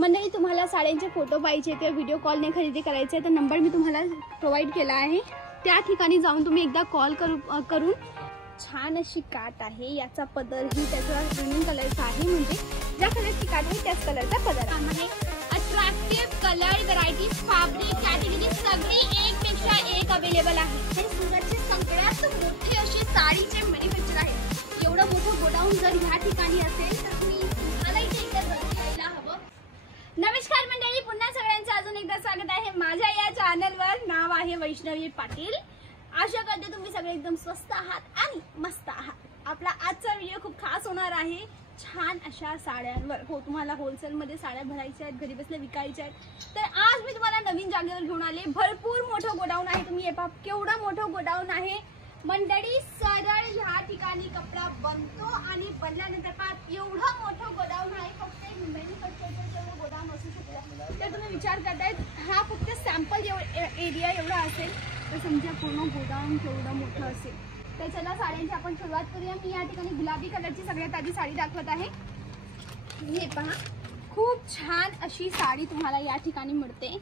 मंडळी तुम्हाला साड्यांचे फोटो पाहिजे किंवा व्हिडिओ कॉलने खरेदी करायचे तर नंबर मी तुम्हाला प्रोव्हाइड केला आहे। त्या ठिकाणी जाऊन तुम्ही एकदा कॉल करून छान अशी काट आहे, याचा पदरही त्याचा रनिंग कलरचा आहे, म्हणजे ज्या कलरची काट आहे त्याच कलरचा पदर आहे। Attractive colour varieties fabric category सगळी एक पेक्षा एक अवेलेबल आहे। हे सुरतचे सगळ्यात मोठे असे साडीचे मॅन्युफॅक्चर आहे। एवढं मोठं गोडाऊन जर ह्या ठिकाणी असेल तर तुम्ही मला इथे एकदा जरूर यायला हवं। नमस्कार मंडळी, पुन्हा सगळ्यांचं अजून एकदा स्वागत आहे माझ्या या चॅनलवर। नाव आहे वैष्णवी पाटील। आशा करते तुम्ही सगळे एकदम स्वस्त आहात आणि मस्त आहात। आपला आजचा व्हिडिओ खूप खास होणार आहे छान अशा साड्यांवर। हो, तुम्हाला होलसेल मध्ये साड्या भरायच्या आहेत, घरी बसल्या विकायच्या आहेत, तर आज मी तुम्हाला नवीन जागेवर घेऊन आले। भरपूर मोठं गोडाऊन आहे, तुम्ही हे पहा केवढा मोठं गोडाऊन आहे मंडळी। सरळ ह्या ठिकाणी कपडा बनतो आणि बनल्यानंतर पहा एवढं मोठं गोडाऊन आहे। फक्त एक मॅन्युफॅक्चरचं गोडाऊन असू शकतं, तर तुम्ही विचार करताय हा फक्त सॅम्पल एरिया एवढा असेल तर समजा पूर्ण गोडाऊन केवढं मोठं असेल। तर चला साड्यांची आपण सुरुवात करूया। मी या ठिकाणी गुलाबी कलरची सगळ्यात आधी साडी दाखवत आहे। हे पहा खूप छान अशी साडी तुम्हाला या ठिकाणी मिळते।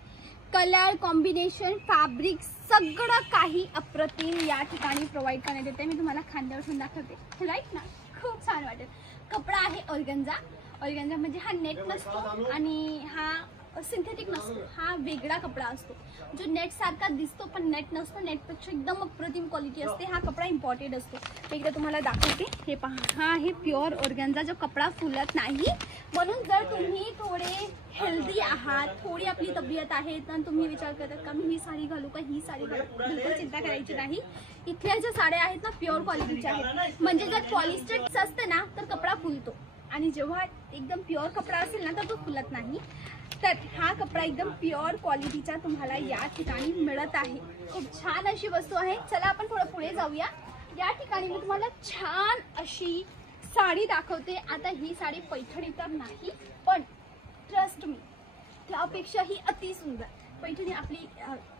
कलर कॉम्बिनेशन फॅब्रिक सगळं काही अप्रतिम या ठिकाणी प्रोव्हाइड करण्यात येते। मी तुम्हाला खांद्यावर ठेवून दाखवते, राईट ना, खूप छान वाटेल। कपडा आहे ऑर्गेन्झा। ऑर्गेन्झा म्हणजे हा नेट नसतो आणि हा सिंथेटिक नसतो, हा वेगळा कपडा असतो जो नेट सारखा दिसतो पण नेट नसतो। नेटपेक्षा एकदम अप्रतिम क्वालिटी असते। हा कपडा इम्पॉर्टेड असतो। एकदा तुम्हाला दाखवते, हे पहा हा आहे प्युअर ऑर्गेन्झा जो कपडा फुलत नाही। म्हणून जर तुम्ही थोडे हेल्दी आहात, थोडी आपली तब्येत आहे तर तुम्ही विचार करतात का मी ही साडी घालू का ही साडी घालू, बिलकुल चिंता करायची नाही। इथल्या ज्या साड्या आहेत ना प्युअर क्वालिटीच्या आहेत, म्हणजे जर पॉलिस्टर असते ना तर कपडा फुलतो आणि जेव्हा एकदम प्युअर कपडा असेल ना तर तो फुलत नाही। तर हा कपडा एकदम प्युअर क्वालिटीचा तुम्हाला या ठिकाणी मिळत आहे। खूप छान अशी वस्तू आहे। चला आपण थोडं पुढे जाऊया। या ठिकाणी मी तुम्हाला छान अशी साडी दाखवते। आता ही साडी पैठणी तर नाही, पण ट्रस्ट मी त्यापेक्षा ही अति सुंदर। पैठणी आपली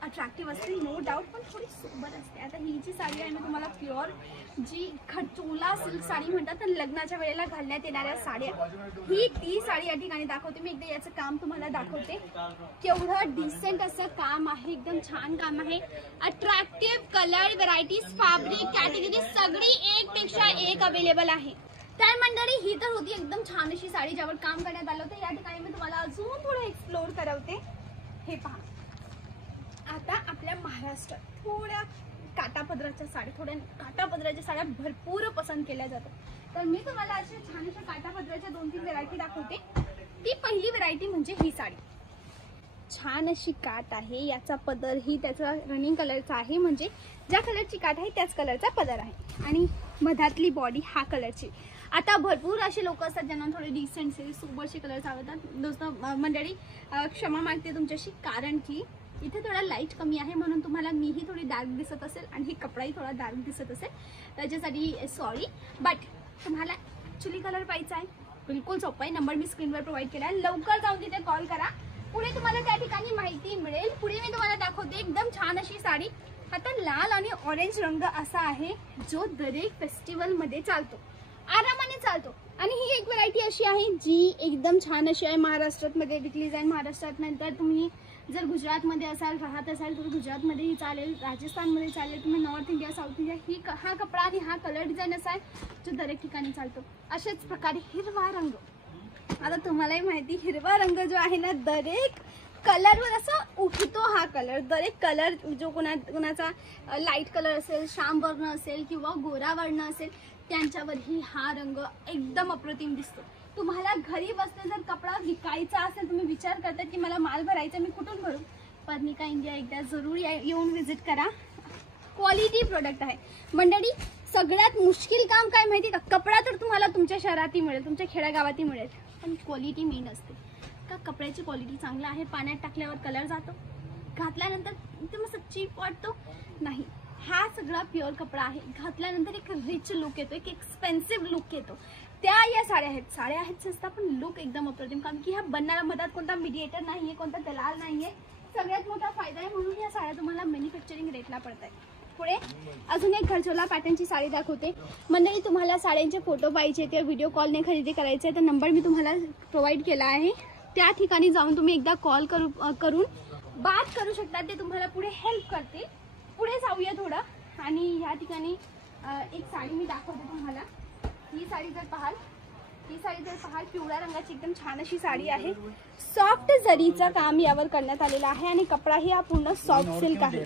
अट्रॅक्टिव्ह असते नो डाऊट, पण थोडी सोबर असते। आता ही जी साडी आहे ना तुम्हाला प्युअर जी खटोला सिल्क साडी म्हणतात तर लग्नाच्या वेळेला घालण्यात येणाऱ्या साड्या, ही ती साडी या ठिकाणी दाखवते मी। एकदा याचं काम तुम्हाला दाखवते, केवढं डिसेंट असं काम आहे, एकदम छान काम आहे। Attractive colour varieties fabric category सगळी एक पेक्षा एक अवेलेबल आहे। तर मंडळी ही तर होती एकदम छान अशी साडी ज्यावर काम करण्यात आलं होतं। या ठिकाणी मी तुम्हाला अजून थोडं एक्सप्लोर करवते। हे पहा आता आपल्या महाराष्ट्रात थोड्या काटापदराच्या साड्या, थोड्या काटापदराच्या साड्या भरपूर पसंत केल्या जातात। तर मी तुम्हाला अशा छान अशा काटापदराच्या 2-3 व्हरायटी दाखवते। ती पहिली व्हरायटी म्हणजे ही साडी। छान अशी काट आहे, याचा पदरही त्याचा रनिंग कलरचा आहे, म्हणजे ज्या कलरची काट आहे त्याच कलरचा पदर आहे आणि मधातली बॉडी हा कलरची। आता भरपूर असे लोक असतात ज्यांना थोडे डिसेंट से सोबरचे कलर्स आवडतात। दोस्तों मंडळी क्षमा मागते तुमच्याशी, कारण की इथे थोडा लाईट कमी आहे म्हणून तुम्हाला मीही थोडी डार्क दिसत असेल आणि कपडाही थोडा डार्क दिसत असेल, त्याच्यासाठी सॉरी। बट तुम्हाला ॲक्च्युली कलर पाहिजे आहे, बिलकुल सोपं आहे। नंबर मी स्क्रीनवर प्रोव्हाइड केला आहे, लवकर जाऊन तिथे कॉल करा। पुढे तुम्हाला त्या ठिकाणी माहिती मिळेल। पुढे मी तुम्हाला दाखवते एकदम छान अशी साडी। आता लाल आणि ऑरेंज रंग असा आहे जो दरेक फेस्टिवल मध्ये चालतो, आरामाने चालतो। आणि ही एक व्हरायटी अशी आहे जी एकदम छान अशी आहे, महाराष्ट्रात मध्ये विकली जाईल। महाराष्ट्रात नंतर तुम्ही जर गुजरातमध्ये असाल, राहत असाल तर गुजरातमध्येही चालेल, राजस्थानमध्ये चालेल, तुम्ही नॉर्थ इंडिया साऊथ इंडिया हा कपडा आणि हा कलर डिझाईन असा आहे जो दरेक ठिकाणी चालतो। अशाच प्रकारे हिरवा रंग, आता तुम्हालाही माहिती हिरवा रंग जो आहे ना दरेक कलरवर असा उठतो। हा कलर दरेक कलर जो कोणाचा लाईट कलर असेल, श्याम वर्ण असेल किंवा गोरा वर्ण असेल त्यांच्यावरही हा रंग एकदम अप्रतिम दिसतो। तुम्हाला घरी बसले जर कपडा विकायचा असेल, तुम्ही विचार करता की मला माल भरायचा, मी कुठून भरू, पर्निका इंडिया एकदा जरूर येऊन व्हिजिट करा। क्वालिटी प्रोडक्ट आहे मंडळी। सगळ्यात मुश्किल काम काय माहिती का, कपडा तर तुम्हाला तुमच्या शहरातही मिळेल, तुमच्या खेड्यागावातही मिळेल, पण क्वालिटी मेन असते। का कपड्याची क्वालिटी चांगला आहे, पाण्यात टाकल्यावर कलर जातो, घातल्यानंतर एकदम असं चीप वाटतो नाही। हा सगळा प्युअर कपडा आहे, घातल्यानंतर एक रिच लुक येतो, एक एक्सपेन्सिव्ह लुक येतो। त्या या साड्या आहेत सस्ता पण लुक एकदम अप्रतिम, कारण की ह्या बनणाऱ्या मधात कोणता मीडिएटर नाहीये, कोणता दलाल नाहीये। सगळ्यात मोठा फायदा आहे, म्हणून या साड्या तुम्हाला मॅन्युफॅक्चरिंग रेटला पडतात। पुढे अजून एक घरचोला पॅटर्नची साडी दाखवते मंडळी। तुम्हाला साड्यांचे फोटो पाहिजे किंवा व्हिडिओ कॉलने खरेदी करायचे तर नंबर मी तुम्हाला प्रोव्हाइड केला आहे। त्या ठिकाणी जाऊन तुम्ही एकदा कॉल करून बात करू शकता. ते तुम्हाला पुढे हेल्प करते. पुढे जाऊया थोडं आणि ह्या ठिकाणी एक साडी मी दाखवते तुम्हाला. ही साडी जर पाहाल पिवळ्या रंगाची एकदम छान अशी साडी आहे. सॉफ्ट जरीचं काम यावर करण्यात आलेलं आहे आणि कपडाही हा पूर्ण सॉफ्ट सिल्क आहे.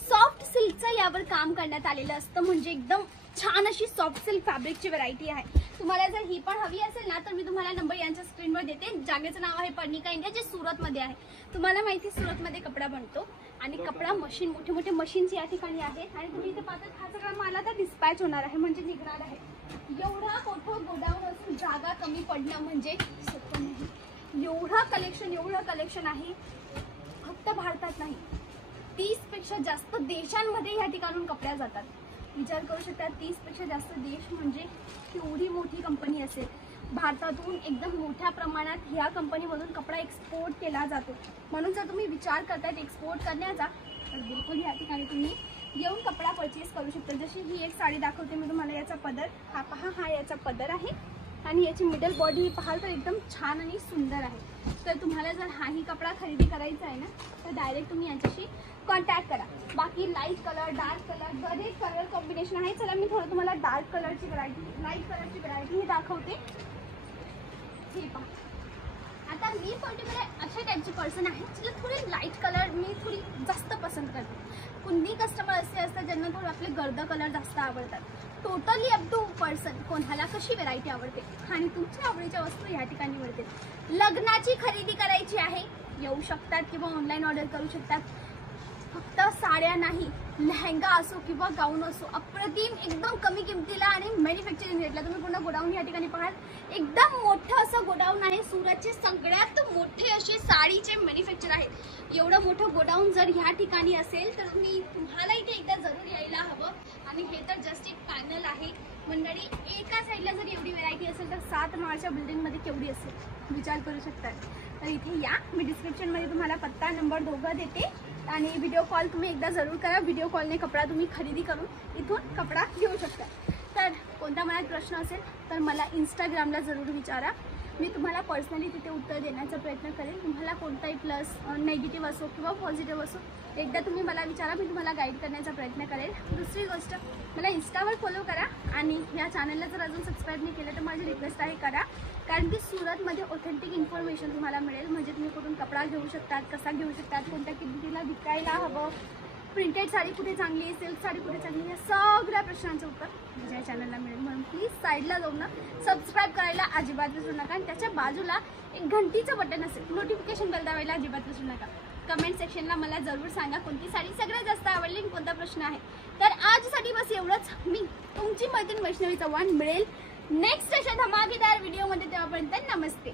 सॉफ्ट सिल्कचं यावर काम करण्यात आलेलं असतं, म्हणजे एकदम छान अशी सॉफ्ट सिल्क फॅब्रिकची व्हरायटी आहे. तुम्हाला जर ही पण हवी असेल ना तर मी तुम्हाला नंबर यांच्या स्क्रीनवर देते. जागेचं नाव आहे पर्णिका इंडिया, जे सुरतमध्ये आहे. तुम्हाला माहिती सुरतमध्ये कपडा बनतो आणि कपडा मशीन मोठे मोठे मशीन्स या ठिकाणी आहेत आणि तुम्ही इथे पाहता हा सगळा माल आता डिस्पॅच होणार आहे, म्हणजे निघणार आहे. एवढा मोठं गोडाऊन असून जागा कमी पडणं म्हणजे सोपं नाही. एवढं कलेक्शन आहे. फक्त भारतात नाही, 30 पेक्षा जास्त देशांमध्ये या ठिकाणून कपड्या जातात. विचार करू शकता, 30 पेक्षा जास्त देश म्हणजे केवढी मोठी कंपनी असेल. भारतातून एकदम मोठ्या प्रमाणात ह्या कंपनीमधून कपडा एक्सपोर्ट केला जातो. म्हणून जर तुम्ही विचार करतायत एक्सपोर्ट करण्याचा तर बिलकुल ह्या ठिकाणी तुम्ही येऊन कपडा परचेस करू शकता. जशी ही एक साडी दाखवते मी तुम्हाला. याचा पदर हा पहा, हा याचा पदर आहे आणि याची मिडल बॉडी पाहाल तर एकदम छान आणि सुंदर आहे. तर तुम्हाला जर हाही कपडा खरेदी करायचा आहे ना तर डायरेक्ट तुम्ही यांच्याशी कॉन्टॅक्ट करा. बाकी लाईट कलर, डार्क कलर, बरेच कलर कॉम्बिनेशन आहे. चला मी थोडं तुम्हाला डार्क कलरची व्हरायटी, लाईट कलरची व्हरायटी ही दाखवते. हे पहा, आता मी पर्टिक्युलर अशा टाईपची पर्सन आहे जिला थोडी लाईट कलर मी थोडी जास्त पसंत करते. कुणी कस्टमर असे असतात ज्यांना थोडं आपले गर्द कलर जास्त आवडतात. टोटली अप टू पर्सन कोणाला कशी व्हरायटी आवडते आणि तुमच्या आवडीच्या वस्तू या ठिकाणी मिळते. लग्नाची खरेदी करायची आहे येऊ शकतात किंवा ऑनलाईन ऑर्डर करू शकतात. फक्त साड्या नाही, लेहंगा असो किंवा गाऊन असो, अप्रतिम एकदम कमी किमतीला आणि मॅन्युफॅक्चरिंग रेटला. तुम्ही पूर्ण गोडाऊन या ठिकाणी पाहाल, एकदम मोठं असं गोडाऊन आहे. सुरतचे सगळ्यात मोठे असे साडीचे मॅन्युफॅक्चर आहेत. एवढं मोठं गोडाऊन जर ह्या ठिकाणी असेल तर तुम्हाला इथे एकदा जरूर यायला हवं. आणि हे तर जस्ट एक पॅनल आहे मंडळी. एका साईडला जर एवढी व्हरायटी असेल तर 7 माळच्या बिल्डिंगमध्ये केवढी असेल विचार करू शकता. तर इथे या, मी डिस्क्रिप्शनमध्ये तुम्हाला पत्ता नंबर दोघं देते आणि व्हिडिओ कॉल तुम्ही एकदा जरूर करा. व्हिडिओ कॉलने कपडा तुम्ही खरेदी करून इथून कपडा घेऊ शकता. तर कोणता मनात प्रश्न असेल तर मला इंस्टाग्रामला जरूर विचारा. मी तुम्हाला पर्सनली तिथे उत्तर देण्याचा प्रयत्न करेन. तुम्हाला कोणताही प्लस नेगेटिव्ह असो किंवा पॉझिटिव्ह असो एकदा तुम्ही मला विचारा, मी तुम्हाला गाईड करण्याचा प्रयत्न करेन. दुसरी गोष्ट, मला इंस्टावर फॉलो करा आणि या चॅनलला जर अजून सबस्क्राईब नाही केलं तर माझी रिक्वेस्ट आहे करा. कारण की सुरतमध्ये ऑथेंटिक इन्फॉर्मेशन तुम्हाला मिळेल. म्हणजे तुम्ही कुठून कपडा घेऊ शकतात, कसा घेऊ शकतात, कोणत्या किमतीला विकायला हवं, प्रिंटेड साडी कुठे चांगली, सिल्क साडी कुठे चांगली, या सगळ्या प्रश्नांचं उत्तर माझ्या चॅनलला मिळेल. म्हणून प्लीज साईडला जाऊन ना सबस्क्राईब करायला अजिबात विसरू नका. आणि त्याच्या बाजूला एक घंटीचं बटन असेल, नोटिफिकेशन बेल दाबायला अजिबात विसरू नका. कमेंट सेक्शनला मला जरूर सांगा कोणती साडी सगळ्यात जास्त आवडली आणि कोणता प्रश्न आहे. तर आजसाठी बस एवढंच. मी तुमची मैत्रीण वैष्णवी चव्हाण मिळेल नेक्स्ट अशा धमाकेदार व्हिडिओमध्ये. तेव्हापर्यंत नमस्ते.